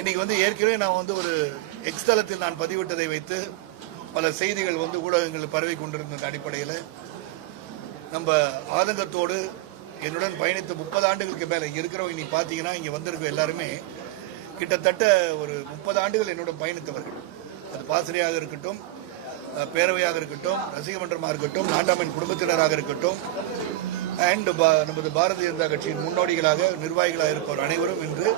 இன்னைக்கு ஏற்கனவே நான் ஒரு எக்ஸ் தளத்தில் நான் பதிவிட்டதை வைத்து பல செய்திகள் ஊடகங்கள் பரவி கொண்டிருந்த அடிப்படையில் நம்ம ஆதங்கத்தோடு என்னுடன் பயணித்த 30 ஆண்டுகளுக்கு மேலே இருக்கிறவங்க இன்னைக்கு பார்த்தீங்கன்னா இங்கே வந்திருக்க எல்லாருமே கிட்டத்தட்ட ஒரு 30 ஆண்டுகள் என்னுடன் பயணித்தவர்கள். அது பாசறையாக இருக்கட்டும், பேரவையாக இருக்கட்டும், ரசிக மன்றமாக இருக்கட்டும், நாட்டாமையின் குடும்பத்தினராக இருக்கட்டும், அண்ட் நமது பாரதிய ஜனதா கட்சியின் முன்னோடிகளாக நிர்வாகிகளாக இருப்பவர் அனைவரும் இன்று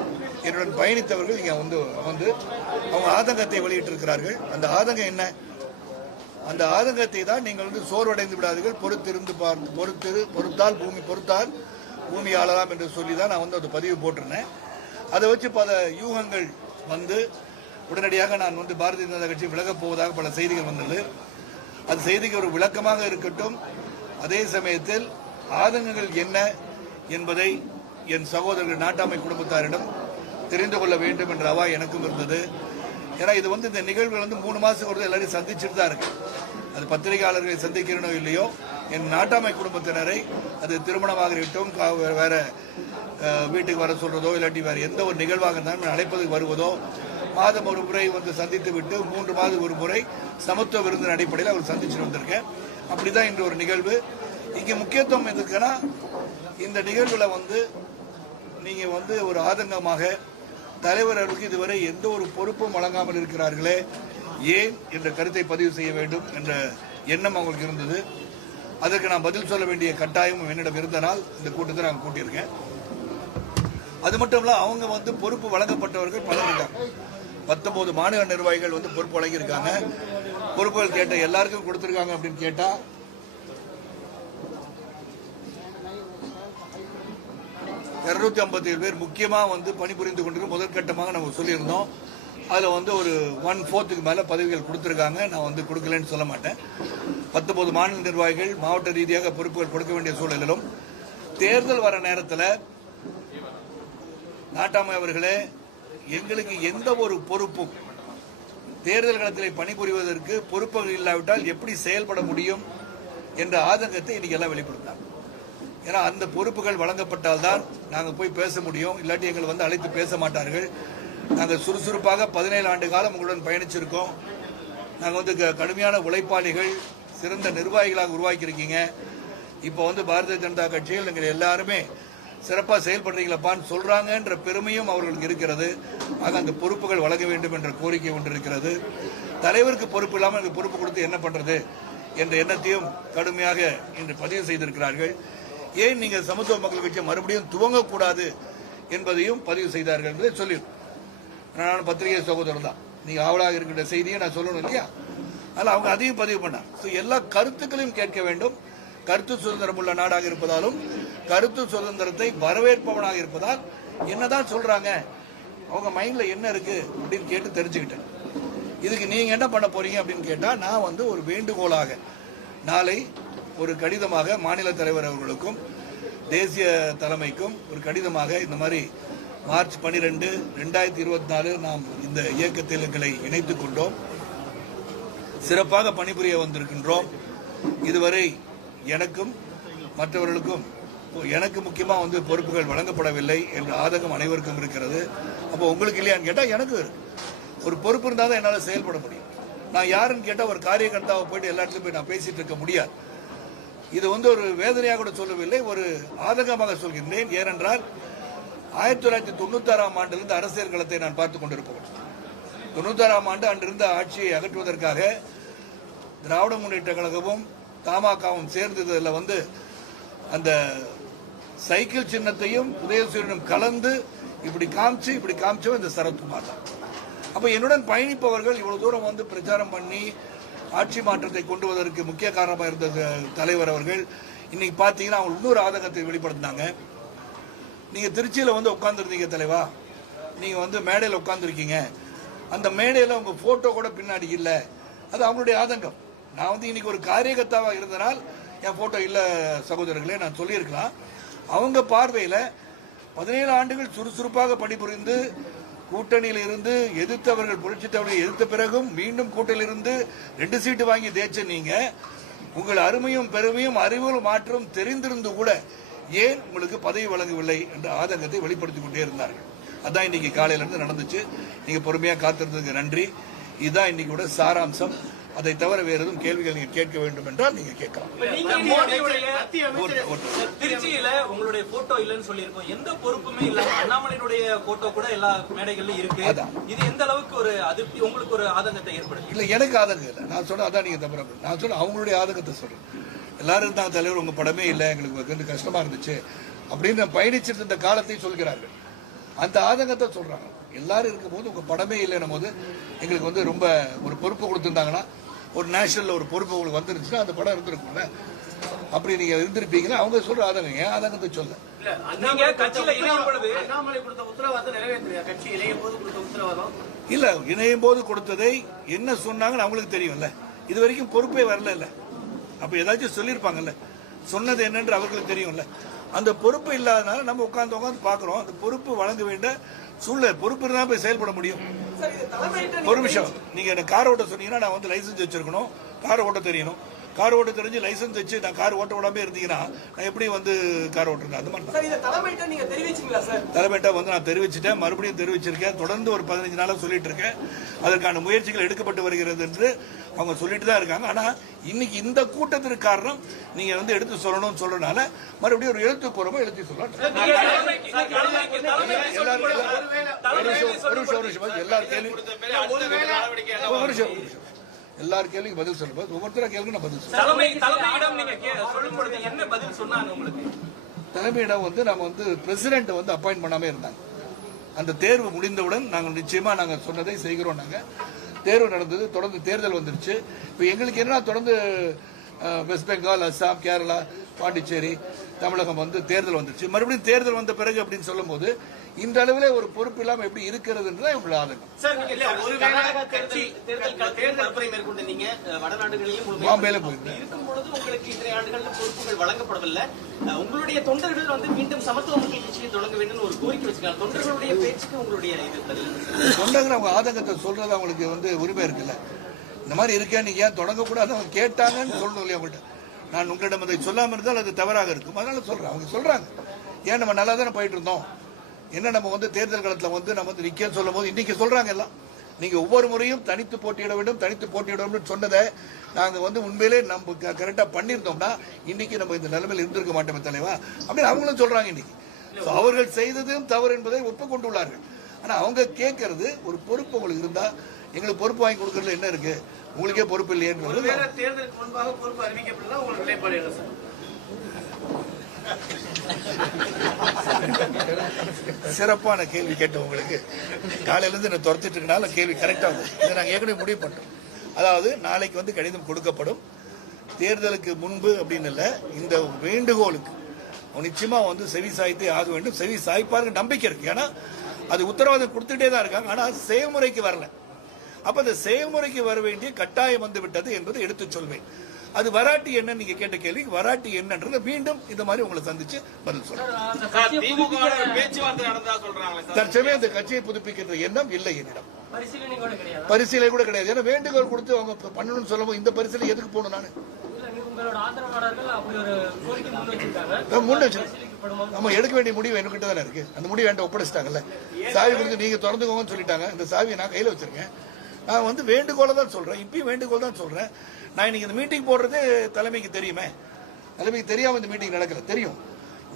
என்னுடன் பயணித்தவர்கள் இங்கே அவங்க ஆதங்கத்தை வெளியிட்டிருக்கிறார்கள். அந்த ஆதங்கம் என்ன? அந்த ஆதங்கத்தை தான் நீங்கள் சோர்வடைந்து விடாதீர்கள், பொறுத்தால் பூமி ஆளலாம் என்று சொல்லி தான் நான் அது பதிவு போட்டிருந்தேன். அதை வச்சு பல யூகங்கள் உடனடியாக நான் பாரதிய ஜனதா கட்சி விலகப் போவதாக பல செய்திகள் வந்தது. அந்த செய்திக்கு ஒரு விளக்கமாக இருக்கட்டும். அதே சமயத்தில் ஆதங்கங்கள் என்ன என்பதை என் சகோதரர்கள் நாட்டாமை குடும்பத்தாரிடம் தெரிந்து கொள்ள வேண்டும் என்ற அவா எனக்கும் இருந்தது. ஏன்னா இது இந்த நிகழ்வுகள் 3 மாசத்துக்கு ஒரு எல்லாரையும் சந்திச்சுட்டு தான் இருக்கு. அது பத்திரிகையாளர்களை சந்திக்கிறனோ இல்லையோ, என் நாட்டாமை குடும்பத்தினரை அது திருமணமாக இருக்கட்டும், வேற வீட்டுக்கு வர சொல்றதோ இல்லாட்டி வேற எந்த ஒரு நிகழ்வாக இருந்தாலும் அழைப்பதற்கு வருவதோ, மாதம் ஒரு முறை சந்தித்து விட்டு 3 மாதம் ஒரு முறை சமத்துவ விருந்தின் அடிப்படையில் அவர் சந்திச்சுட்டு வந்திருக்கேன். அப்படிதான் இன்று ஒரு நிகழ்வு. இங்க முக்கியத்துவம் எதுக்குன்னா, இந்த நிகழ்வுல நீங்க ஒரு ஆதங்கமாக தலைவர் அவர்களுக்கு இதுவரை எந்த ஒரு பொறுப்பும் வழங்காமல் இருக்கிறார்களே, ஏன் என்ற கருத்தை பதிவு செய்ய வேண்டும் என்ற எண்ணம் அவங்களுக்கு இருந்தது. அதற்கு நான் பதில் சொல்ல வேண்டிய கட்டாயமும் என்னிடம் இருந்தனால் இந்த கூட்டத்தை நான் கூட்டியிருக்கேன். அது மட்டும் இல்ல, அவங்க பொறுப்பு வழங்கப்பட்டவர்கள் பலர் இருக்காங்க. 19 மாநில நிர்வாகிகள் பொறுப்பு வழங்கியிருக்காங்க. பொறுப்புகள் கேட்ட எல்லாருக்கும் கொடுத்திருக்காங்க அப்படின்னு கேட்டா 257 பேர் முக்கியமா பணிபுரிந்து கொண்டிருக்க முதற்கட்டமாக நம்ம சொல்லியிருந்தோம். அதுல ஒரு 1/4 மேல பதவிகள் கொடுத்திருக்காங்க. நான் கொடுக்கலன்னு சொல்ல மாட்டேன். 19 மாநில நிர்வாகிகள் மாவட்ட ரீதியாக பொறுப்புகள் கொடுக்க வேண்டிய சூழலிலும் தேர்தல் வர நேரத்தில் நாட்டாமை அவர்களே, எங்களுக்கு எந்த ஒரு பொறுப்பும் தேர்தல் களத்தில் பணிபுரிவதற்கு பொறுப்புகள் இல்லாவிட்டால் எப்படி செயல்பட முடியும் என்ற ஆதங்கத்தை இன்னைக்கு எல்லாம் வெளிப்படுத்தாங்க. ஏன்னா அந்த பொறுப்புகள் வழங்கப்பட்டால் தான் நாங்கள் போய் பேச முடியும். இல்லாட்டி எங்களை அழைத்து பேச மாட்டார்கள். நாங்கள் சுறுசுறுப்பாக 17 ஆண்டு காலம் உங்களுடன் பயணிச்சிருக்கோம். நாங்கள் கடுமையான உழைப்பாளிகள், சிறந்த நிர்வாகிகளாக உருவாக்கியிருக்கீங்க. இப்போ பாரதிய ஜனதா கட்சியில் நீங்கள் எல்லாருமே சிறப்பாக செயல்படுறீங்களப்பான்னு சொல்றாங்கன்ற பெருமையும் அவர்களுக்கு இருக்கிறது. ஆக அந்த பொறுப்புகள் வழங்க வேண்டும் என்ற கோரிக்கை ஒன்று இருக்கிறது. தலைவருக்கு பொறுப்பு இல்லாமல் எனக்கு பொறுப்பு கொடுத்து என்ன பண்றது என்ற எண்ணத்தையும் கடுமையாக இன்று பதிவு செய்திருக்கிறார்கள். ஏன் நீங்க சமத்துவ மக்கள் கட்சியை மறுபடியும் துவங்கக்கூடாது என்பதையும் பதிவு செய்தார்கள் என்பதை சொல்லி, நான் பத்திரிகை சகோதரர் தான், நீங்க ஆவலாக இருக்கின்ற செய்தியை நான் சொல்லணும் இல்லையா? அதனால அவங்க அதையும் பதிவு பண்ணாங்க. எல்லா கருத்துக்களையும் கேட்க வேண்டும். கருத்து சுதந்திரம் உள்ள நாடாக இருப்பதாலும் கருத்து சுதந்திரத்தை வரவேற்பவனாக இருப்பதால் என்னதான் சொல்றாங்க, அவங்க மைண்ட்ல என்ன இருக்கு அப்படின்னு கேட்டு தெரிஞ்சுக்கிட்டேன். இதுக்கு நீங்க என்ன பண்ண போறீங்க அப்படின்னு கேட்டா, நான் ஒரு வேண்டுகோளாக நாளை ஒரு கடிதமாக மாநில தலைவர் அவர்களுக்கும் தேசிய தலைமைக்கும் ஒரு கடிதமாக இந்த மாதிரி மார்ச் 12, 2024 நாம் இந்த இயக்கத்தில் எங்களை இணைத்துக் கொண்டோம். சிறப்பாக பணிபுரிய வந்திருக்கின்றோம். இதுவரை எனக்கும் மற்றவர்களுக்கும் எனக்கு முக்கியமா பொறுப்புகள் வழங்கப்படவில்லை என்ற ஆதங்கம் அனைவருக்கும் இருக்கிறது. அப்போ உங்களுக்கு இல்லையான்னு கேட்டா எனக்கு இருக்கு. ஒரு பொறுப்பு இருந்தால் தான் என்னால் செயல்பட முடியும். நான் யாருன்னு கேட்டா ஒரு காரியகர்த்தாவை போயிட்டு எல்லா இடத்துலையும் போய் நான் பேசிட்டு இருக்க முடியாது. இது ஒரு வேதனையாக கூட சொல்லவில்லை, ஒரு ஆதங்கமாக சொல்கின்றேன். ஏனென்றால் 1996ஆம் ஆண்டிலிருந்து அரசியல் களத்தை நான் பார்த்துக் கொண்டிருப்பவன். 96ஆம் ஆண்டு அன்றிருந்த ஆட்சியை அகற்றுவதற்காக திராவிட முன்னேற்ற கழகமும் தமாகவும் சேர்ந்ததில் அந்த சைக்கிள் சின்னத்தையும் உதயசூரியனும் கலந்து இப்படி காமிச்சோம் இந்த சரத்குமார் தான். அப்ப என்னுடன் பயணிப்பவர்கள் இவ்வளவு தூரம் பிரச்சாரம் பண்ணி ஆட்சி மாற்றத்தை கொண்டு வருவதற்கு முக்கிய காரணமாக இருந்த தலைவர் அவர்கள் இன்னைக்கு பாத்தீங்கன்னா அவங்க இன்னொரு ஆதங்கத்தை வெளிப்படுத்தினாங்க. நீங்க திருச்சியில உட்கார்ந்துருந்தீங்க தலைவா, நீங்க மேடையில் உட்கார்ந்துருக்கீங்க, அந்த மேடையில உங்க போட்டோ கூட பின்னாடி இல்ல, அது அவங்களுடைய ஆதங்கம். நான் இன்னைக்கு ஒரு காரியகர்த்தாவா இருந்தனால் என் போட்டோ இல்ல சகோதரர்களே நான் சொல்லியிருக்கலாம். அவங்க பார்வையில 17 ஆண்டுகள் சுறுசுறுப்பாக பணிபுரிந்து கூட்டணியில் இருந்து எதிர்த்தவர்கள் புரட்சி தலைவரை எதிர்த்த பிறகும் மீண்டும் கூட்டணியில் இருந்து 2 சீட்டு வாங்கி தேய்ச்ச நீங்க, உங்கள் அருமையும் பெருமையும் அறிவியல் மாற்றம் தெரிந்திருந்து கூட ஏன் உங்களுக்கு பதவி வழங்கவில்லை என்ற ஆதங்கத்தை வெளிப்படுத்திக் கொண்டே இருந்தார்கள். அதான் இன்னைக்கு காலையில இருந்து நடந்துச்சு. நீங்க பொறுமையா காத்திருந்ததுக்கு நன்றி. இதுதான் இன்னைக்கு சாராம்சம். அதை தவிர வேற எதுவும் கேள்விகள் நீங்க கேட்க வேண்டும் என்றால் நீங்க கேட்கலாம். திருச்சியில உங்களுடைய போட்டோ இல்லன்னு சொல்லியிருக்கோம். எந்த பொறுப்புமே இல்ல. அண்ணாமலையுடைய போட்டோ கூட எல்லா மேடைகள்ல இருக்கு. இது எந்த அளவுக்கு ஒரு அதிருப்தி உங்களுக்கு ஒரு ஆதங்கத்தை ஏற்படுது? இல்ல, எனக்கு ஆதங்கம் இல்லை. நான் சொன்ன அதான் நீங்க தப்பு. நான் சொன்ன அவங்களுடைய ஆதங்கத்தை சொல்றேன். எல்லாரும் இருந்தாங்க தலைவர், உங்க படமே இல்லை, எங்களுக்கு வந்து கஷ்டமா இருந்துச்சு அப்படின்னு பயணிச்சிட்டு இருந்த காலத்தை சொல்கிறார்கள். அந்த ஆதங்கத்தை சொல்றாங்க. எல்லாரும் இருக்கும்போது உங்க படமே இல்லைன்னும் போது எங்களுக்கு வந்து ரொம்ப ஒரு பொறுப்பு கொடுத்துருந்தாங்கன்னா, ஒரு நேஷனல்ல ஒரு பொறுப்பு உங்களுக்கு வந்துருச்சுன்னா அந்த படம் இருந்திருக்கும்ல. அப்படி நீங்க இருந்திருப்பீங்கன்னா அவங்க சொல்ற ஆதங்கம். ஏன் ஆதங்கத்தை சொல்ல இல்ல, இணையும் போது கொடுத்ததை என்ன சொன்னாங்கன்னு அவங்களுக்கு தெரியும்ல. இது வரைக்கும் பொறுப்பே வரல இல்ல. அப்ப ஏதாச்சும் சொல்லியிருப்பாங்கல்ல. சொன்னது என்னன்னு அவர்களுக்கு தெரியும்ல. அந்த பொறுப்பு இல்லாதனால நம்ம உட்கார்ந்து பாக்குறோம். அந்த பொறுப்பு வழங்க வேண்டிய சூழ்நிலை. பொறுப்பு இருந்தா போய் செயல்பட முடியும். ஒரு நிமிஷம், நீங்க எனக்கு கார் ஓட்ட சொன்னீங்கன்னா நான் வந்து லைசன்ஸ் வச்சிருக்கணும், கார் ஓட்ட தெரியணும். கார் ஓட்ட தெரிஞ்சு லைசன்ஸ் வச்சு நான் கார் ஓட்ட விடாம இருந்தீங்கன்னா நான் எப்படி வந்து கார் ஓட்டுறேன்? அது மாதிரி தலைமையிட்ட வந்து நான் தெரிவிச்சுட்டேன், மறுபடியும் தெரிவிச்சிருக்கேன். தொடர்ந்து ஒரு 15 நாளா சொல்லிட்டு இருக்கேன். அதற்கான முயற்சிகள் எடுக்கப்பட்டு வருகிறது என்று அவங்க சொல்லிட்டு தான் இருக்காங்க. ஆனா இன்னைக்கு இந்த கூட்டத்திற்கு காரணம் நீங்க வந்து எடுத்து சொல்லணும்னு சொல்றதுனால மறுபடியும் ஒரு எழுத்துப்பூர்வமா எழுதி சொல்லலாம். எல்லார் கேள்விக்கு பதில் சொல்லும்போது ஒவ்வொருத்தர கேள்வி நான் பதில் சொல்லுவேன். தலைமையிடம் வந்து நம்ம வந்து பிரசிடென்ட் வந்து அப்பாயிண்ட் பண்ணாம இருந்தாங்க. அந்த தேர்வு முடிந்தவுடன் நாங்கள் நிச்சயமா நாங்க சொன்னதை செய்கிறோம். நாங்க தேர்வு நடந்தது, தொடர்ந்து தேர்தல் வந்துருச்சு. இப்ப எங்களுக்கு என்ன, தொடர்ந்து வெஸ்ட் பெங்கால், அஸ்ஸாம், கேரளா, பாண்டிச்சேரி, தமிழகம் வந்து தேர்தல் வந்துருச்சு. மறுபடியும் தேர்தல் வந்த பிறகு அப்படின்னு சொல்லும் போது இந்த அளவுல ஒரு பொறுப்பு இல்லாம எப்படி இருக்கிறது இவங்களோட ஆதங்கம். பாம்பேல வழங்கப்படவில்லை. உங்களுடைய தொண்டர்கள் வந்து மீண்டும் சமத்துவ மக்கள் கட்சியை தொடங்க வேண்டும் ஒரு கோரிக்கை வச்சிருக்காங்க. தொண்டர்களுடைய பேச்சுக்கு உங்களுடைய தொண்டர்கள் அவங்க ஆதங்கத்தை சொல்றது அவங்களுக்கு வந்து உரிமை இருக்குல்ல. இந்த மாதிரி இருக்கேன், நீங்க ஏன் தொடங்கக்கூடாது அவங்க கேட்டாங்கன்னு சொல்லணும் இல்லையா உங்கள்கிட்ட. நான் உங்களிடம் அதை சொல்லாம இருந்தால் அது தவறாக இருக்கும். அதனால சொல்றேன். அவங்க சொல்றாங்க, ஏன் நம்ம நல்லா தானே போயிட்டு இருந்தோம், என்ன நம்ம வந்து தேர்தல் காலத்தில் வந்து நம்ம வந்து நிக்க சொல்லும் போது இன்னைக்கு சொல்றாங்க எல்லாம் நீங்க ஒவ்வொரு முறையும் தனித்து போட்டியிட வேண்டும் சொன்னதை நாங்க வந்து உண்மையிலே நம்ம கரெக்டா பண்ணிருந்தோம்னா இன்னைக்கு நம்ம இந்த நிலைமையில் இருந்திருக்க மாட்டோமே தலைவா அப்படின்னு அவங்களும் சொல்றாங்க. இன்னைக்கு அவர்கள் செய்ததும் தவறு என்பதை ஒப்புக்கொண்டுள்ளார்கள். ஆனா அவங்க கேட்கறது ஒரு பொறுப்பு உங்களுக்கு இருந்தா எங்களுக்கு பொறுப்பு வாங்கி கொடுக்கறதுல என்ன இருக்கு, உங்களுக்கே பொறுப்பு இல்லையேன்றது. தேர்தலுக்கு முன்பாக பொறுப்பு அறிவிக்கப்பட்டதா உங்களுக்கு நிலைப்பாடு என்ன சார்? சிறப்பான கேள்வி கேட்ட உங்களுக்கு. காலையில இருந்து என்ன துரத்திட்டு இருக்கனால கேள்வி கரெக்டா வந்து இதை நாங்க ஏற்கனவே முடிவு பண்றோம். அதாவது நாளைக்கு வந்து கடிதம் கொடுக்கப்படும். தேர்தலுக்கு முன்பு அப்படின்னு இல்ல, இந்த வேண்டுகோளுக்கு நிச்சயமா வந்து செவி சாய்த்தே ஆக வேண்டும். செவி சாய்ப்பாருக்கு நம்பிக்கை இருக்கு. ஏன்னா அது உத்தரவாதம் கொடுத்துட்டே தான் இருக்காங்க. ஆனா செயல்முறைக்கு வரல. அப்ப அந்த செயல்முறைக்கு வர வேண்டிய கட்டாயம் வந்து விட்டது என்பதை எடுத்து சொல்வேன். அது வராட்டி என்ன நீங்க கேட்ட கேள்வி வராட்டி என்னன்றது மீண்டும் இந்த மாதிரி உங்களை சந்திச்சு பதில் சொல்றேன். தற்சமயம் அந்த கட்சியை புதுப்பிக்கின்ற எண்ணம் இல்லை என்னிடம். பரிசீலனை கூட கிடையாது. ஏன்னா வேண்டுகோள் கொடுத்து அவங்க பண்ணணும்னு சொல்லும்போது இந்த பரிசீலனை எதுக்கு போகணும்? நானு நம்ம எடுக்க வேண்டிய முடிவு என்கிட்ட தானே இருக்கு. அந்த முடிவு என்கிட்ட ஒப்படைச்சிட்டாங்கல்ல. சாவி கொடுத்து நீங்க திறந்துக்கோங்கன்னு சொல்லிட்டாங்க. இந்த சாவியை நான் கையில வச்சிருக்கேன். நான் வந்து வேண்டுகோளை தான் சொல்றேன். இப்பயும் வேண்டுகோள் தான் சொல்றேன். நான் இன்னைக்கு இந்த மீட்டிங் போடுறது தலைமைக்கு தெரியுமே. தலைமைக்கு தெரியாம இந்த மீட்டிங் நடக்கல. தெரியும்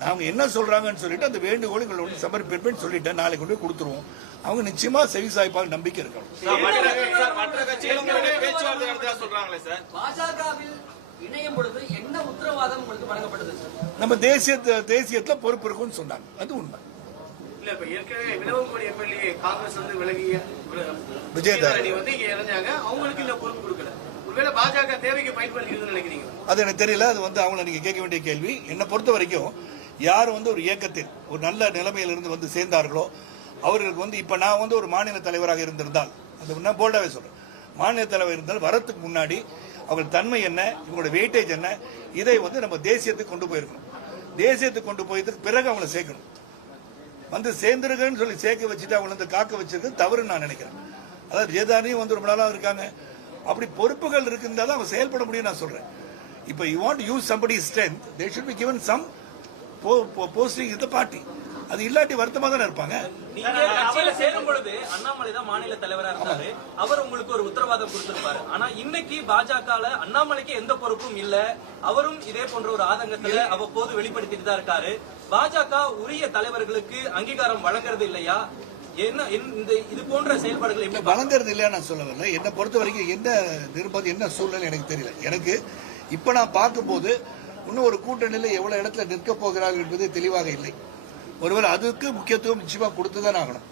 அவங்க என்ன சொல்றாங்கன்னு சொல்லிட்டு அந்த வேண்டுகோள் எங்களோட சமர்ப்பிப்பேன்னு சொல்லிட்டேன். நாளைக்கு கொண்டு போய் கொடுத்துருவோம். அவங்க நிச்சயமா செவி சாய்ப்பாக நம்பிக்கை இருக்கணும். நம்ம தேசியத்துல பொறுப்பு இருக்கும்னு சொன்னாங்க. அது உண்மை. அது எனக்கு தெரியல. அது வந்து அவங்களை நீங்க கேட்க வேண்டிய கேள்வி. என்னை பொறுத்த வரைக்கும் யார் வந்து ஒரு இயக்கத்தில் ஒரு நல்ல நிலைமையிலிருந்து வந்து சேர்ந்தார்களோ அவர்களுக்கு வந்து இப்ப நான் வந்து ஒரு மாநில தலைவராக இருந்திருந்தால், அது நான் போல்டாவே சொல்றேன், மாநில தலைவர் இருந்தால் வரத்துக்கு முன்னாடி அவர்கள் தன்மை என்ன, இவங்களோட வெயிட்டேஜ் என்ன, இதை வந்து நம்ம தேசியத்துக்கு கொண்டு போயிருக்கணும். தேசியத்துக்கு கொண்டு போயதுக்கு பிறகு அவங்களை சேர்க்கணும். வந்து சேர்ந்துருக்கன்னு சொல்லி சேர்க்க வச்சுட்டு அவங்களை வந்து காக்க வச்சிருக்கு தவறுன்னு நான் நினைக்கிறேன். அதாவது ஜெயதானியும் வந்து ரொம்ப நாளா இருக்காங்க. அப்படி பொறுப்புகள் இருக்குந்தா தான் அவங்க செயல்பட முடியும் நான் சொல்றேன். இப்ப you want use somebody strength, they should be given some posting in the party. அது இல்லாட்டி வருத்தமா தானே இருப்பாங்க. நீங்க கட்சியில சேரும் பொழுது அண்ணாமலை தான் மாநில தலைவரா இருந்தாரு, அவர் உங்களுக்கு ஒரு உத்தரவாதம் கொடுத்திருப்பாரு. ஆனா இன்னைக்கு பாஜகல அண்ணாமலைக்கு எந்த பொறுப்பும் இல்ல, அவரும் இதே போன்ற ஒரு ஆதங்கத்துல அவ்வப்போது வெளிப்படுத்திட்டு தான் இருக்காரு. பாஜக உரிய தலைவர்களுக்கு அங்கீகாரம் வழங்குறது இல்லையா? என்ன இந்த இது போன்ற செயல்பாடுகள் எப்படி வழங்குறது இல்லையா நான் சொல்லவில்லை. என்னை பொறுத்த வரைக்கும் என்ன நிர்பந்தம் என்ன சூழ்நிலை எனக்கு தெரியல. எனக்கு இப்ப நான் பார்க்கும்போது இன்னும் ஒரு கூட்டணியில் எவ்வளவு இடத்துல நிற்க போகிறார்கள் என்பது தெளிவாக இல்லை. ஒருவேளை அதுக்கு முக்கியத்துவம் நிச்சயமா கொடுத்துதான் ஆகணும்.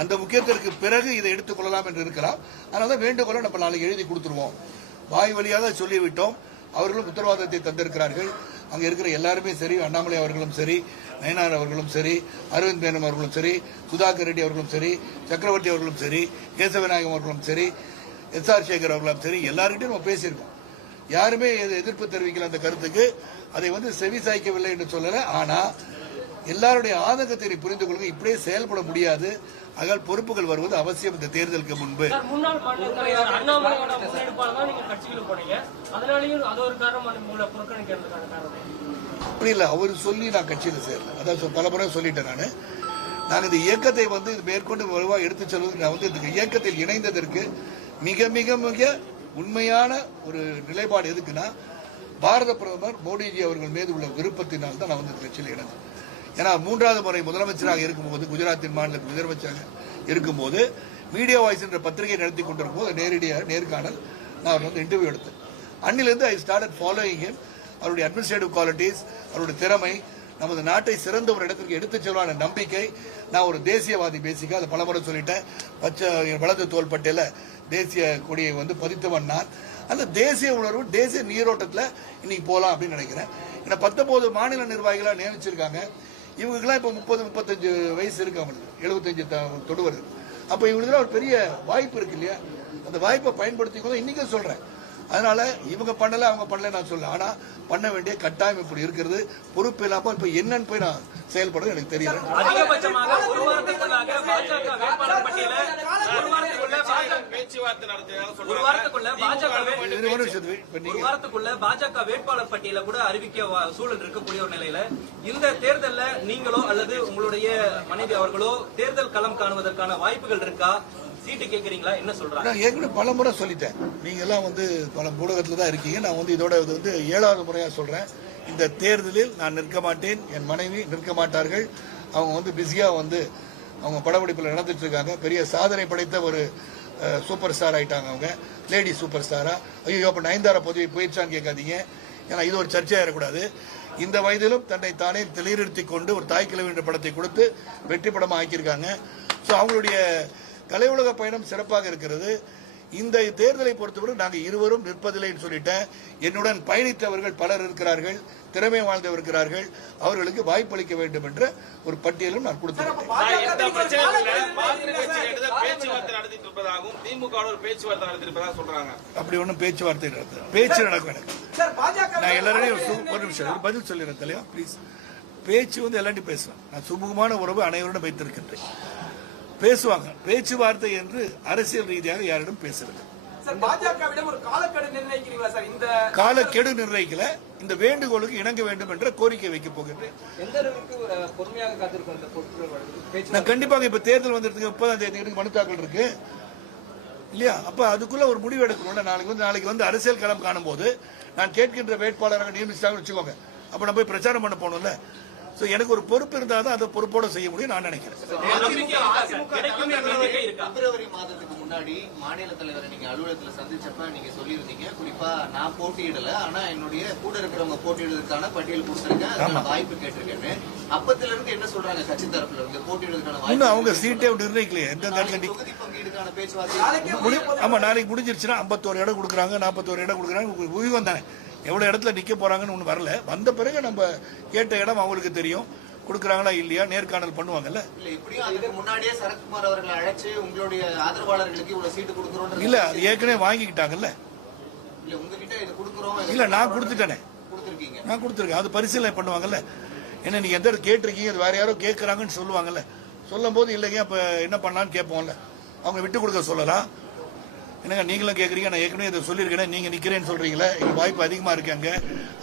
அந்த முக்கியத்துவத்திற்கு பிறகு இதை எடுத்துக்கொள்ளலாம் என்று இருக்கலாம். அதனால வேண்டுகோளை நம்ம நாளைக்கு எழுதி கொடுத்துருவோம். வாய் வழியாக சொல்லிவிட்டோம். அவர்களும் உத்தரவாதத்தை தந்திருக்கிறார்கள். அங்க இருக்கிற எல்லாருமே சரி, அண்ணாமலை அவர்களும் சரி, நயனார் அவர்களும் சரி, அரவிந்த் மேனன் அவர்களும் சரி, சுதாகர் ரெட்டி அவர்களும் சரி, சக்கரவர்த்தி அவர்களும் சரி, கேசவநாயகம் அவர்களும் சரி, எஸ்ஆர் சேகர் அவர்களும் சரி, எல்லார்கிட்டையும் நம்ம பேசியிருக்கோம். யாருமே எதிர்ப்பு தெரிவிக்கல அந்த கருத்துக்கு. அதை செவி சாய்க்கவில்லை என்று சொல்லல. ஆனா எல்லாருடைய ஆதங்கத்தை புரிந்து கொள்ளுங்க. இப்படியே செயல்பட முடியாது. ஆக பொறுப்புகள் வருவது அவசியம் இந்த தேர்தலுக்கு முன்பு. முன்னாள் மாநில தலைவர் அண்ணாமலையோட முன்னெடுப்பால தான் நீங்க கட்சிகளுக்கு போனீங்க. அதனாலேயும் அது ஒரு காரணம் உங்களை புறக்கணிக்கிறதுக்கான காரணம் அப்படி இல்லை. அவர் சொல்லி நான் கட்சியில் சேரல. அதான் பல முறை சொல்லிட்டேன். நான் இந்த இயக்கத்தை இது மேற்கொண்டு வலுவாக எடுத்துச் செல்வது நான் இந்த இயக்கத்தில் இணைந்ததற்கு மிக மிக மிக உண்மையான ஒரு நிலைப்பாடு எதுக்குன்னா, பாரத பிரதமர் மோடிஜி அவர்கள் மீது உள்ள விருப்பத்தினால் தான் நான் இந்த கட்சியில் இணைந்தேன். ஏன்னா 3வது முறை முதலமைச்சராக இருக்கும்போது, குஜராத்தின் மாநில முதலமைச்சராக இருக்கும்போது, மீடியா வாய்ஸ் என்ற பத்திரிகை நடத்தி கொண்டிருக்கும் போது நேர்காணல் நான் இன்டர்வியூ எடுத்தேன். அன்னிலிருந்து ஐ ஸ்டார்டட் ஃபாலோயிங் ஹிம். அவருடைய அட்மினிஸ்ட்ரேட்டிவ் குவாலிட்டிஸ், அவருடைய திறமை, நமது நாட்டை சிறந்த ஒரு இடத்திற்கு எடுத்துச் செல்வான நம்பிக்கை. நான் ஒரு தேசியவாதி பேசிக்க அதை பலமுறை சொல்லிட்டேன். பச்சை வலது தோள்பட்டையில தேசிய கொடியை பதித்தவன் நான். அந்த தேசிய உணர்வு, தேசிய நீரோட்டத்தில் இன்னைக்கு போலாம் அப்படின்னு நினைக்கிறேன். ஏன்னா 19 மாநில நிர்வாகிகளா நியமிச்சிருக்காங்க. இவங்களுக்குலாம் இப்ப 30-35 வயசு இருக்கு, அவங்களுக்கு 75 தொடுவது. அப்ப இவங்களுக்கு ஒரு பெரிய வாய்ப்பு இருக்கு இல்லையா? அந்த வாய்ப்பை பயன்படுத்திக்கணும் இன்னைக்கு சொல்றேன். அதனால இவங்க பண்ணல அவங்க பண்ணல நான் சொல்ல. ஆனா பண்ண வேண்டிய கட்டாயம் இப்படி இருக்கிறது. பொறுப்பு இல்லாம இப்ப என்னன்னு போய் நான் செயல்படுறது எனக்கு தெரியல. அதிகபட்சமாக ஒரு வாரத்துக்குள்ளாக பாஜக வேட்பாளர் பட்டியல பாஜக வேட்பாளர் பட்டியல கூட அறிவிக்க சூழல் இருக்கக்கூடிய ஒரு நிலையில இந்த தேர்தல்ல நீங்களோ அல்லது உங்களுடைய மனைவி அவர்களோ தேர்தல் களம் காணுவதற்கான வாய்ப்புகள் இருக்கா? சீட்டு கேட்கறீங்களா? என்ன சொல்றாங்க? நான் ஏற்கனவே பல முறை சொல்லிட்டேன். நீங்க எல்லாம் பல ஊடகத்துல தான் இருக்கீங்க. நான் இதோட 7வது முறையா சொல்றேன். இந்த தேர்தலில் நான் நிற்க மாட்டேன். என் மனைவி நிற்க மாட்டார்கள். அவங்க பிஸியா அவங்க படப்பிடிப்புல நடந்துட்டு இருக்காங்க. பெரிய சாதனை படைத்த ஒரு சூப்பர் ஸ்டார் ஆயிட்டாங்க. அவங்க லேடி சூப்பர் ஸ்டாரா. ஐயோ அப்ப நயன்தாரா பதவி போயிடுச்சான்னு கேட்காதீங்க. ஏன்னா இது ஒரு சர்ச்சையாயிடக்கூடாது. இந்த வயதிலும் தன்னை தானே நிலைநிறுத்தி கொண்டு ஒரு தாய் கிழவி என்ற படத்தை கொடுத்து வெற்றி படமா ஆக்கியிருக்காங்க. ஸோ அவங்களுடைய கலை உலக பயணம் சிறப்பாக இருக்கிறது. இந்த தேர்தலை பொறுத்தவரை நாங்கள் இருவரும் நிற்பதில்லைன்னு சொல்லிட்டேன். என்னுடன் பயணித்தவர்கள் பலர் இருக்கிறார்கள், திறமை வாழ்ந்தவர் இருக்கிறார்கள். அவர்களுக்கு வாய்ப்பளிக்க வேண்டும் என்ற ஒரு பட்டியலும் நான் கொடுத்திருக்கேன். அப்படி ஒன்றும் பேச்சுவார்த்தை பேச்சு நடக்கும். நான் எல்லாரையும் ஒரு நிமிஷம் பதில் சொல்லிடுறேன் தலைவா பிளீஸ். பேச்சு எல்லாத்தையும் பேசுவேன். நான் சுமூகமான உறவு அனைவருடன் வைத்திருக்கின்றேன். பேசுவாங்க. பேச்சுவார்த்தை என்று அரசியல் ரீதியாக யாரிடம் பேசுறது? காலக்கெடு நிர்ணயிக்கல. இந்த வேண்டுகோளுக்கு இணங்க வேண்டும் என்ற கோரிக்கை வைக்க போகின்றேன். நான் கண்டிப்பாக இப்ப தேர்தல் வந்ததுக்கு 30ஆம் தேதி மனு தாக்கல் இருக்கு இல்லையா? அப்ப அதுக்குள்ள ஒரு முடிவு எடுக்கணும். நாளைக்கு அரசியல் களம் காணும் போது நான் கேட்கின்ற வேட்பாளராக நியமிச்சாங்கன்னு வச்சுக்கோங்க. அப்ப நான் போய் பிரச்சாரம் பண்ண போகணும்ல. எனக்கு ஒரு பொறுப்பு இருந்தா தான் அதை பொறுப்போட செய்ய முடியும் நான் நினைக்கிறேன். பிப்ரவரி மாதத்துக்கு முன்னாடி மாநில தலைவரை நீங்க அலுவலகத்துல சந்திச்சப்ப நீங்க சொல்லியிருந்தீங்க, குறிப்பா நான் போட்டியிடல, ஆனா என்னுடைய கூட இருக்கிறவங்க போட்டியிடுவதற்கான பட்டியல் கொடுத்திருக்கேன், வாய்ப்பு கேட்டிருக்கேன்னு. அப்பத்துல இருந்து என்ன சொல்றாங்க கட்சி தரப்புல இருந்து? போட்டியிடுவதற்கான வாய்ப்பு அவங்க சீட்டே நிர்ணயிக்கலையே. தொகுதி பங்கீடுக்கான பேச்சுவார்த்தை ஆமா நாளைக்கு முடிஞ்சிருச்சுன்னா 51 இடம் கொடுக்குறாங்க, 41 இடம் கொடுக்குறாங்க. ஊகம் தானே எவ்வளவு இடத்துல நிக்க போறாங்கன்னு ஒண்ணு வரல. வந்த பிறகு நம்ம கேட்ட இடம் அவங்களுக்கு தெரியும். கொடுக்கறாங்களா இல்லையா நேர்காணல் பண்ணுவாங்கல்ல. முன்னாடியே சரத்குமார் அவர்களை அழைச்சு உங்களுடைய ஆதரவாளர்களுக்கு இவ்வளவு சீட்டு கொடுக்கறோம் இல்ல, அது ஏற்கனவே வாங்கிக்கிட்டாங்கல்ல. இல்ல உங்ககிட்ட இது கொடுக்கறோம் இல்ல நான் கொடுத்துட்டேனே. கொடுத்திருக்கீங்க. நான் கொடுத்துருக்கேன். அது பரிசீலனை பண்ணுவாங்கல்ல. என்ன நீங்க எந்த கேட்டிருக்கீங்க, அது வேற யாரோ கேட்கறாங்கன்னு சொல்லுவாங்கல்ல. சொல்லும் போது இல்லைங்க அப்ப என்ன பண்ணலான்னு கேட்போம்ல. அவங்க விட்டு கொடுக்க சொல்லலாம். என்னங்க நீங்களும் கேட்குறீங்க, நான் ஏற்கனவே இதை சொல்லியிருக்கேன், நீங்க நிக்கிறேன்னு சொல்றீங்களே, வாய்ப்பு அதிகமா இருக்கு அங்க.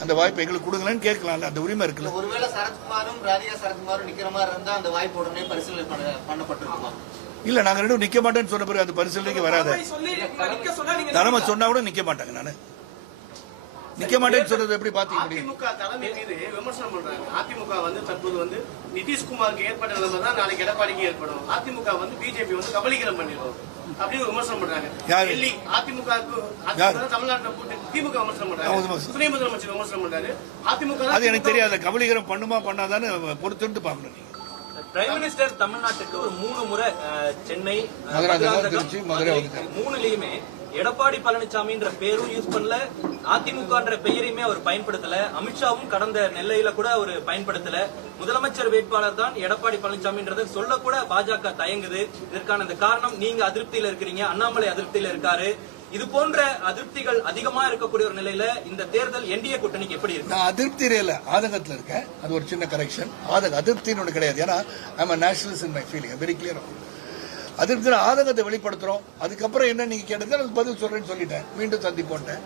அந்த வாய்ப்பை எங்களுக்கு கொடுங்களேன்னு கேட்கலாம்ல, அந்த உரிமை இருக்குல்ல. ஒருவேளை சரத்குமாரும் ராதிகா சரத்குமாரும் நிக்கிற மாதிரி இருந்தா அந்த வாய்ப்பு உடனே பரிசீலனை பண்ணப்பட்டிருக்குமா? இல்ல, நாங்க ரெண்டும் நிக்க மாட்டேன்னு சொன்ன பிறகு அந்த பரிசீலனைக்கு வராது. தலைமை சொன்னா கூட நிக்க மாட்டாங்க. நானு நிக்க மாட்டேன்னு சொல்றது எப்படி பாத்துக்க முடியும்? அதிமுக தலைமை மீது விமர்சனம் பண்றாங்க. அதிமுக தற்போது நிதிஷ்குமாருக்கு ஏற்பட்ட நிலைமை தான் நாளைக்கு எடப்பாடிக்கு ஏற்படும். அதிமுக பிஜேபி கபலீகரம் பண்ணிடும் அப்படின்னு விமர்சனம் பண்றாங்க. டெல்லி அதிமுக தமிழ்நாட்டில் போட்டு திமுக விமர்சனம் பண்றாங்க. துணை முதலமைச்சர் விமர்சனம் பண்றாரு. அதிமுக அது எனக்கு தெரியாது. கபலீகரம் பண்ணுமா பண்ணாதான்னு பொறுத்திருந்து பாக்கணும். நீங்க பிரைம் மினிஸ்டர் தமிழ்நாட்டுக்கு ஒரு 3 முறை சென்னை, திருச்சி, மதுரை 3லயுமே எடப்பாடி பழனிசாமின்ற பேரும் யூஸ் பண்ணல, அதிமுகன்ற பெயரையுமே அவர் பயன்படுத்தல. அமித்ஷாவும் கடந்த நெல்லையில கூட அவர் பயன்படுத்தல. முதலமைச்சர் வேட்பாளர் தான் எடப்பாடி பழனிசாமின்றதை சொல்ல கூட பாஜக தயங்குது. இதற்கான இந்த காரணம், நீங்க அதிருப்தியில இருக்கிறீங்க, அண்ணாமலை அதிருப்தியில இருக்காரு. இது போன்ற அதிருப்திகள் அதிகமா இருக்கக்கூடிய ஒரு நிலையில இந்த தேர்தல் என்டிஏ கூட்டணிக்கு எப்படி இருக்கு? நான் அதிருப்தியில இல்ல, ஆதங்கத்துல இருக்கேன். அது ஒரு சின்ன கரெக்ஷன். அதிருப்தின்னு கிடையாது. ஏன்னா I am nationalist in my feeling, very clear. அதிருப்தி ஆதங்கத்தை வெளிப்படுத்துறோம். அதுக்கப்புறம் என்ன நீங்க கேட்டது அதுக்கு பதில் சொல்றேன்னு சொல்லிட்டேன். மீண்டும் சந்தி போட்டேன்.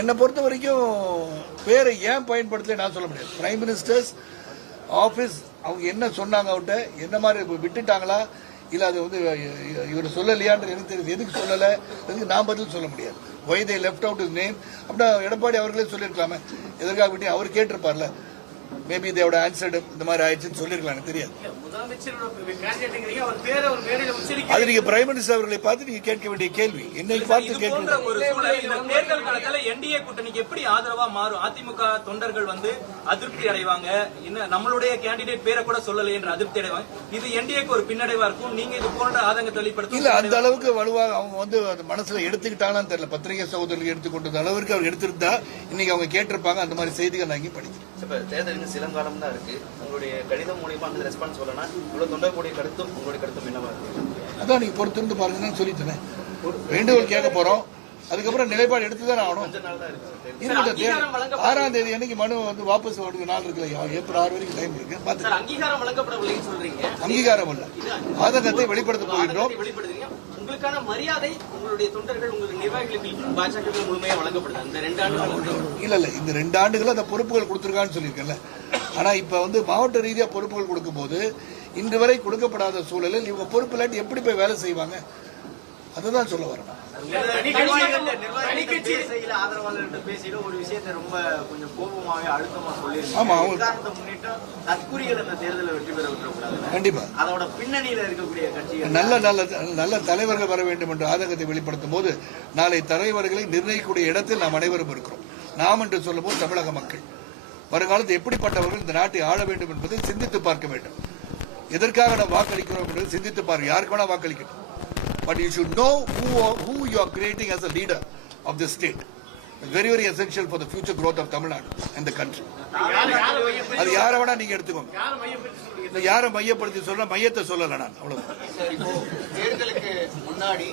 என்னை பொறுத்த வரைக்கும் பேரை ஏன் பயன்படுத்தல நான் சொல்ல முடியாது. பிரைம் மினிஸ்டர்ஸ் ஆபீஸ் அவங்க என்ன சொன்னாங்க, அவட்ட என்ன மாதிரி விட்டுட்டாங்களா இல்ல அது இவர் சொல்லலையான்னு எனக்கு தெரியுது. எதுக்கு சொல்லல, எதுக்கு நான் பதில் சொல்ல முடியாது. why they left out his name அப்படின்னா எடப்பாடி அவர்களே சொல்லியிருக்கலாமே, எதற்காக விட்டு அவர் கேட்டிருப்பார்ல. மேபி தேவோட ஆன்சர்டு இந்த மாதிரி ஆயிடுச்சுன்னு சொல்லிருக்கலாம், எனக்கு தெரியாது. அது நீங்க பிரைம் மினிஸ்டர் அவர்களை பார்த்து நீங்க கேட்க வேண்டிய கேள்வி. என்னை பார்த்து கேட்க ஒரு சூழல் இந்த தேர்தல் காலத்துல என்டிஏ கூட்டணிக்கு எப்படி ஆதரவா மாறும்? அதிமுக தொண்டர்கள் அதிருப்தி அடைவாங்க. இன்னும் நம்மளுடைய கேண்டிடேட் பேரை கூட சொல்லலை என்று அதிருப்தி அடைவாங்க. இது என்டிஏக்கு ஒரு பின்னடைவா இருக்கும். நீங்க இது போன்ற ஆதங்கத்தை வெளிப்படுத்த இல்ல, அந்த அளவுக்கு வலுவாக அவங்க அது மனசுல எடுத்துக்கிட்டாங்கன்னு தெரியல. பத்திரிகை சகோதரர்கள் எடுத்துக்கொண்ட அளவுக்கு அவர் எடுத்திருந்தா இன்னைக்கு அவங்க கேட்டிருப்பாங்க. அந்த மாதிரி செய்திகள் நான் இங்கே படிக்கிறேன். சில காலம் தான் இருக்கு. உங்களுடைய கடிதம் மூலியமா அந்த ரெஸ்பான்ஸ் சொல்லலாம். இவ்வளவு தொண்டர்களுடைய கருத்தும் உங்களுடைய கருத்தும் என்னவா இருக்கு? அதான் நீங்க பொறுத்திருந்து பாருங்கன்னு சொல்லிட்டேன். வேண்டுகோள் கேட்க போறோம். அதுக்கப்புறம் நிலைப்பாடு எடுத்துதான் ஆகணும். 6ஆம் தேதி அன்னைக்கு மனு வாபஸ் வாடுங்க நாள் இருக்குல்ல, ஏப்ரல் 6 வரைக்கும் டைம் இருக்கு. பாத்து அங்கீகாரம் வழங்கப்படவில்லை சொல்றீங்க. அங்கீகாரம் இல்ல, ஆதங்கத்தை வெளிப்படுத்த போகின்றோம். உங்களுக்கான மரியாதை உங்களுடைய தொண்டர்கள் உங்களுடைய நிர்வாகிகளுக்கு பாஜக முழுமையா வழங்கப்படுது அந்த 2 ஆண்டுகள். இல்ல இந்த 2 ஆண்டுகள் அந்த பொறுப்புகள் கொடுத்திருக்கான்னு சொல்லியிருக்கேன்ல. ஆனா இப்ப மாவட்ட ரீதியா பொறுப்புகள் கொடுக்கும் போது இன்று வரை கொடுக்கப்படாத சூழலில் இவங்க பொறுப்பு இல்லாட்டி எப்படி போய் வேலை செய்வாங்க? அதுதான் சொல்ல வரணும். ஆதரவாளர்கிட்ட பேசிட்டு ஒரு விஷயத்தை ரொம்ப கொஞ்சம் கோபமாவே அழுத்தமா ஆமா, தற்கூறிகள் அந்த தேர்தலில் வெற்றி பெற விட்டுறக்கூடாது. கண்டிப்பா அதோட பின்னணியில இருக்கக்கூடிய கட்சிகள் நல்ல தலைவர்கள் வர வேண்டும் என்ற ஆதங்கத்தை வெளிப்படுத்தும் போது நாளை தலைவர்களை நிர்ணயிக்கக்கூடிய இடத்தில் நாம் அனைவரும் இருக்கிறோம். நாம் என்று சொல்லும் போது தமிழக மக்கள் வருங்காலத்தில் எப்படிப்பட்டவர்கள் இந்த நாட்டை ஆள வேண்டும் என்பதை சிந்தித்து பார்க்க வேண்டும். எதற்காக நாம் வாக்களிக்கிறோம் என்பதை சிந்தித்து பாருங்க. யாருக்கு வேணா வாக்களிக்கணும். But you should know who you are creating as a leader of the state. It's very, very essential for the future growth of Tamil Nadu and the country. அது யாரை வேணா நீங்க எடுத்துக்கோங்க. யாரை மையப்படுத்தி சொல்ற மையத்தை சொல்லல நான் அவ்வளவுதான். இப்போ தேர்தலுக்கு முன்னாடி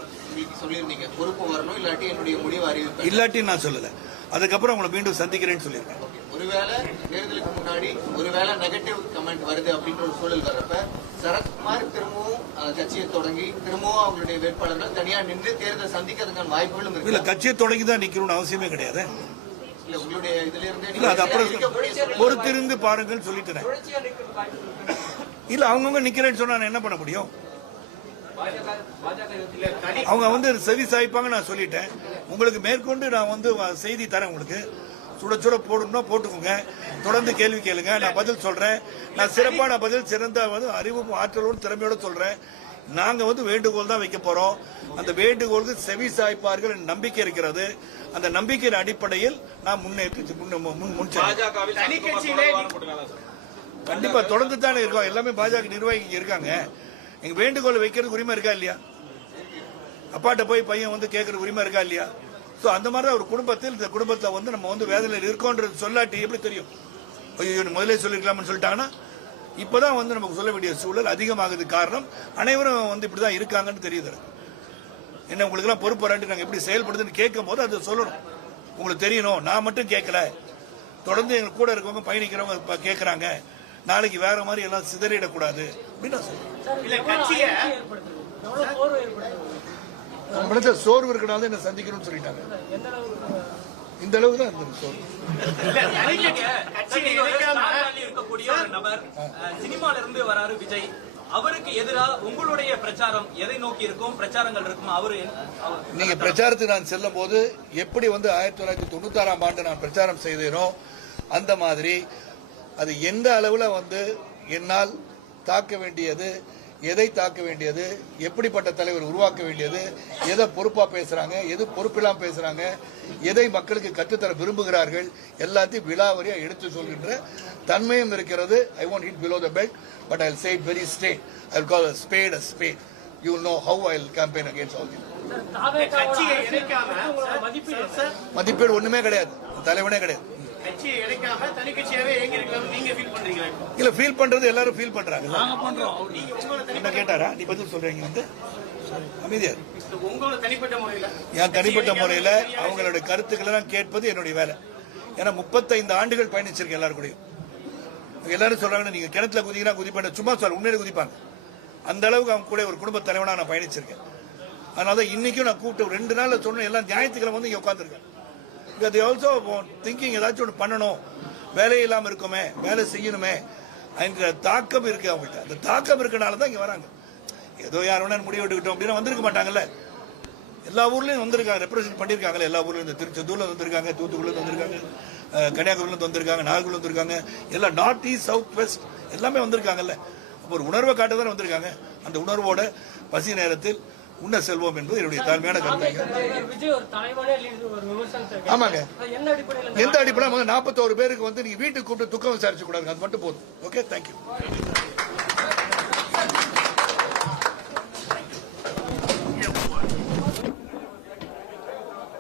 சொல்லியிருந்தீங்க பொறுப்பு வரணும், இல்லாட்டி என்னுடைய முடிவு அறிவிப்பேன். இல்லாட்டி நான் சொல்லல. அதுக்கப்புறம் உங்களை மீண்டும் சந்திக்கிறேன்னு சொல்லியிருக்கேன். ஒருவேளை தேர்தலுக்கு முன்னாடி ஒருவேளை நெகட்டிவ் கமெண்ட் வருது அப்படின்ற ஒரு சூழல் வர்றப்ப சரத்குமார் திரும்பவும் கட்சியை தொடங்கி திரும்பவும் அவங்களுடைய வேட்பாளர்கள் தனியா நின்று தேர்தல் சந்திக்கிறதுக்கான வாய்ப்புகளும் இருக்கு. இல்ல, கட்சியை தொடங்கி தான் நிக்கணும்னு அவசியமே கிடையாது. இல்ல, உங்களுடைய இதுல இருந்து இல்ல, அது அப்புறம் பொறுத்திருந்து பாருங்கன்னு சொல்லிட்டேன். இல்ல, அவங்கவுங்க நிக்கிறேன்னு சொன்னா நான் என்ன பண்ண முடியும்? அவங்க செவி சாய்ப்பாங்க. நான் சொல்லிட்டேன். உங்களுக்கு மேற்கொண்டு நான் செய்தி தரேன். உங்களுக்கு சுட சுட போடணும்னா போட்டுக்கோங்க. தொடர்ந்து கேள்வி கேளுங்க, நான் பதில் சொல்றேன். நான் சிறப்பான பதில், சிறந்த அறிவும் ஆற்றலோடு திறமையோடு சொல்றேன். நாங்க வேண்டுகோள் தான் வைக்க போறோம். அந்த வேண்டுகோளுக்கு செவி சாய்ப்பார்கள் நம்பிக்கை இருக்கிறது. அந்த நம்பிக்கையின் அடிப்படையில் நான் கண்டிப்பா தொடர்ந்து தானே இருக்கோம். எல்லாமே பாஜக நிர்வாகி இருக்காங்க. எங்க வேண்டுகோள் வைக்கிறதுக்கு உரிமை இருக்கா இல்லையா? அப்பாட்ட போய் பையன் கேட்கற உரிமை இருக்கா இல்லையா? சோ அந்த மாதிரி ஒரு குடும்பத்தில் இந்த குடும்பத்துல நம்ம வேதனையில் இருக்கோன்றது சொல்லாட்டி எப்படி தெரியும்? ஐயோ முதலே சொல்லிருக்கலாம்னு சொல்லிட்டாங்கன்னா இப்பதான் நமக்கு சொல்ல வேண்டிய சூழல் அதிகமாகுது. காரணம் அனைவரும் இப்படிதான் இருக்காங்கன்னு தெரியுது. என்ன உங்களுக்கு எல்லாம் பொறுப்பு வராட்டி நாங்க எப்படி செயல்படுதுன்னு கேட்கும் போது அது சொல்லணும். உங்களுக்கு தெரியணும். நான் மட்டும் கேட்கல, தொடர்ந்து எங்க கூட இருக்கவங்க பயணிக்கிறவங்க கேட்கறாங்க. நாளைக்கு வேற மாதிரி எல்லாம் சிதறிடக்கூடாது அப்படின்னு சோர்வு இருக்கனால என்ன சந்திக்கணும்னு சொல்லிட்டாங்க. இந்த அளவுக்கு தான் இருந்துச்சு. கட்சியை இணைக்காம இருக்கக்கூடிய ஒரு நபர் சினிமால இருந்து வராரு விஜய். அவருக்கு எதிராக உங்களுடைய பிரச்சாரம் எதை நோக்கி இருக்கும்? பிரச்சாரங்கள் இருக்கும். நீங்க பிரச்சாரத்துக்கு நான் செல்லும் போது எப்படி 1996ஆம் ஆண்டு நான் பிரச்சாரம் செய்தேனோ அந்த மாதிரி அது எந்த அளவுல என்னால் தாக்க வேண்டியது, எதை தாக்க வேண்டியது, எப்படிப்பட்ட தலைவர் உருவாக்க வேண்டியது, எதை பொறுப்பா பேசுறாங்க, எது பொறுப்பில்லாம பேசுறாங்க, எதை மக்களுக்கு கற்றுத்தர விரும்புகிறார்கள், எல்லாத்தையும் விலாவரியா எடுத்து சொல்கின்ற தன்மையும் இருக்கிறது. I won't hit below the belt, but I'll say it very straight. I'll call a spade a spade. You will know how I'll campaign against all this. கட்சியை இணைக்காம மதிப்பீடு ஒண்ணுமே கிடையாது, தலைவனே கிடையாது. கட்சியை இணைக்காம தனி கட்சியாவே எங்க இருக்கலாம் நீங்க ஃபீல் பண்றீங்களா? இல்ல ஃபீல் பண்றது எல்லாரும் ஃபீல் பண்றாங்க. நீங்க உங்களோட என்ன கேட்டாரா? நீ பதில் சொல்றீங்க அமைதியா. உங்களோட தனிப்பட்ட முறையில என் தனிப்பட்ட முறையில அவங்களுடைய கருத்துக்களை நான் கேட்பது என்னுடைய வேலை. ஏன்னா 35 ஆண்டுகள் பயணிச்சிருக்கேன் எல்லாரும் கூடயும். எல்லாரும் சொல்றாங்க நீங்க கிணத்துல குதிக்கிறா குதிப்பேன், சும்மா சொல்ல உண்மையிலே குதிப்பாங்க. அந்த அளவுக்கு அவங்க கூட ஒரு குடும்ப தலைவனா நான் பயணிச்சிருக்கேன். அதனால இன்னைக்கும் நான் கூப்பிட்டு 2 நாள்ல சொன்ன எல்லாம் ஞாயிற்றுக்கிழமை இங்க உட்காந்துருக்கேன். they also திங்கிங் ஏதாச்சும் ஒன்று பண்ணணும், வேலை இல்லாம இருக்குமே, வேலை செய்யணுமே என்ற தாக்கம் இருக்கு அவங்கள்ட்ட. அந்த தாக்கம் இருக்கனால தான் இங்க வராங்க. ஏதோ யார் வேணா முடிவு எடுக்கட்டும் அப்படின்னா வந்திருக்க மாட்டாங்கல்ல. எல்லா ஊர்லயும் வந்திருக்காங்க, ரெப்ரசென்ட் பண்ணிருக்காங்கல்ல. எல்லா ஊர்லயும் இந்த திருச்செந்தூர்ல வந்திருக்காங்க, தூத்துக்குடியில வந்திருக்காங்க, கன்னியாகுமரியில வந்திருக்காங்க, நாகர்கோவில் வந்திருக்காங்க, எல்லாம் நார்த் ஈஸ்ட் சவுத் வெஸ்ட் எல்லாமே வந்திருக்காங்கல்ல. அப்போ ஒரு உணர்வை காட்ட தான் வந்திருக்காங்க. அந்த உணர்வோட பசி நேரத்தில் உண்ண செல்வோம் என்பது என்னுடைய தாழ்மையான கருத்து. ஆமாங்க. எந்த அடிப்படையில் 41 பேருக்கு நீங்க வீட்டுக்கு கூப்பிட்டு துக்கம் விசாரிச்சு கூடாது, அது மட்டும் போதும். Okay, thank you.